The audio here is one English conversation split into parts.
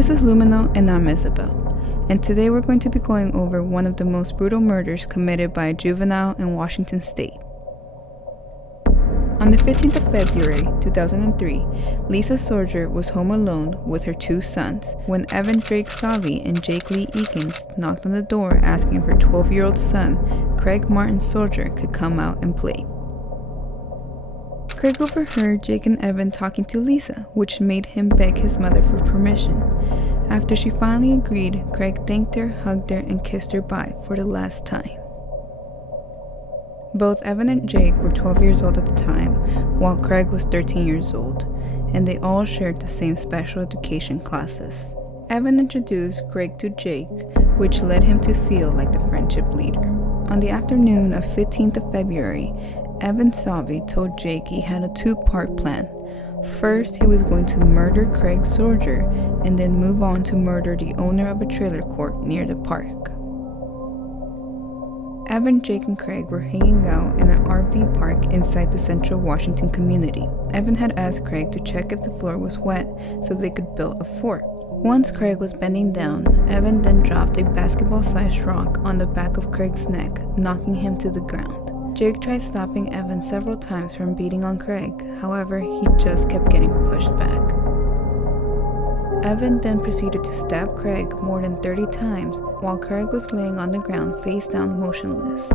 This is Lumino and I'm Isabel, and today we're going to be going over one of the most brutal murders committed by a juvenile in Washington state. On the 15th of February 2003, Lisa Sorger was home alone with her two sons when Evan Drake Savoie and Jake Lee Eakin knocked on the door asking if her 12-year-old son, Craig Martin Sorger, could come out and play. Craig overheard Jake and Evan talking to Lisa, which made him beg his mother for permission. After she finally agreed, Craig thanked her, hugged her, and kissed her bye for the last time. Both Evan and Jake were 12 years old at the time, while Craig was 13 years old, and they all shared the same special education classes. Evan introduced Craig to Jake, which led him to feel like the friendship leader. On the afternoon of 15th of February, Evan Savoie told Jake he had a two-part plan. First, he was going to murder Craig Sorger and then move on to murder the owner of a trailer court near the park. Evan, Jake, and Craig were hanging out in an RV park inside the Central Washington community. Evan had asked Craig to check if the floor was wet so they could build a fort. Once Craig was bending down, Evan then dropped a basketball-sized rock on the back of Craig's neck, knocking him to the ground. Jake tried stopping Evan several times from beating on Craig, however, he just kept getting pushed back. Evan then proceeded to stab Craig more than 30 times while Craig was laying on the ground face down motionless.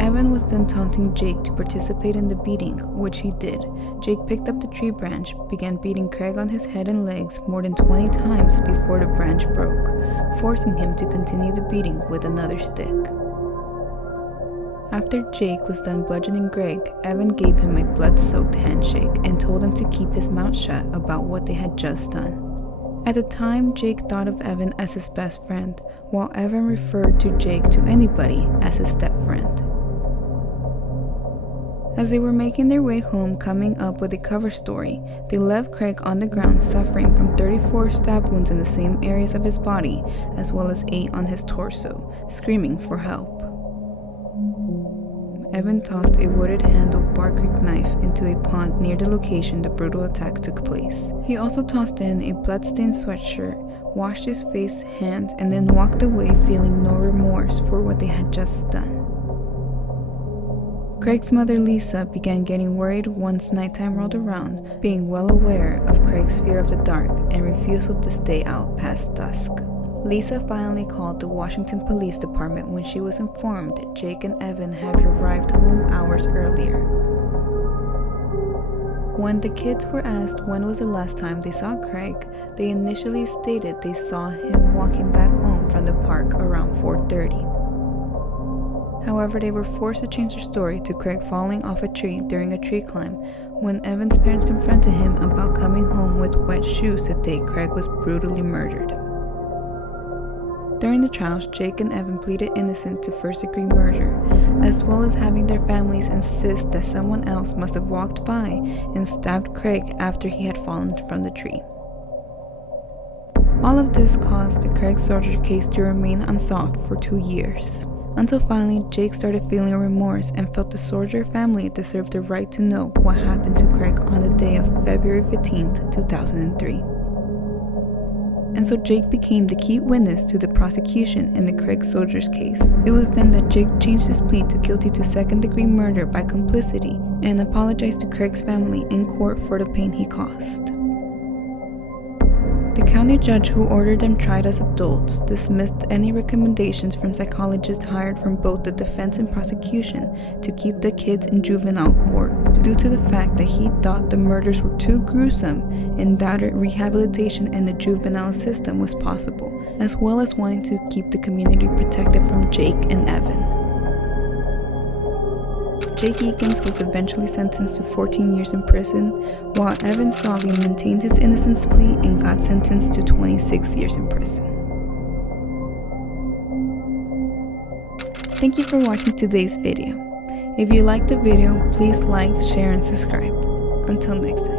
Evan was then taunting Jake to participate in the beating, which he did. Jake picked up the tree branch, began beating Craig on his head and legs more than 20 times before the branch broke, forcing him to continue the beating with another stick. After Jake was done bludgeoning Craig, Evan gave him a blood-soaked handshake and told him to keep his mouth shut about what they had just done. At the time, Jake thought of Evan as his best friend, while Evan referred to Jake to anybody as his step-friend. As they were making their way home coming up with a cover story, they left Craig on the ground suffering from 34 stab wounds in the same areas of his body, as well as 8 on his torso, screaming for help. Evan tossed a wooded-handled Bar Creek knife into a pond near the location the brutal attack took place. He also tossed in a blood-stained sweatshirt, washed his face, hands, and then walked away feeling no remorse for what they had just done. Craig's mother Lisa began getting worried once nighttime rolled around, being well aware of Craig's fear of the dark and refusal to stay out past dusk. Lisa finally called the Washington Police Department when she was informed that Jake and Evan had arrived home hours earlier. When the kids were asked when was the last time they saw Craig, they initially stated they saw him walking back home from the park around 4:30. However, they were forced to change their story to Craig falling off a tree during a tree climb when Evan's parents confronted him about coming home with wet shoes the day Craig was brutally murdered. During the trials, Jake and Evan pleaded innocent to first-degree murder, as well as having their families insist that someone else must have walked by and stabbed Craig after he had fallen from the tree. All of this caused the Craig Sorger case to remain unsolved for 2 years, until finally Jake started feeling remorse and felt the Sorger family deserved the right to know what happened to Craig on the day of February 15th, 2003. And so Jake became the key witness to the prosecution in the Craig Sorger's case. It was then that Jake changed his plea to guilty to second-degree murder by complicity and apologized to Craig's family in court for the pain he caused. The county judge who ordered them tried as adults dismissed any recommendations from psychologists hired from both the defense and prosecution to keep the kids in juvenile court due to the fact that he thought the murders were too gruesome and doubted rehabilitation in the juvenile system was possible, as well as wanting to keep the community protected from Jake and Evan. Jake Eakin was eventually sentenced to 14 years in prison, while Evan Savoie maintained his innocence plea and got sentenced to 26 years in prison. Thank you for watching today's video. If you liked the video, please like, share, and subscribe. Until next time.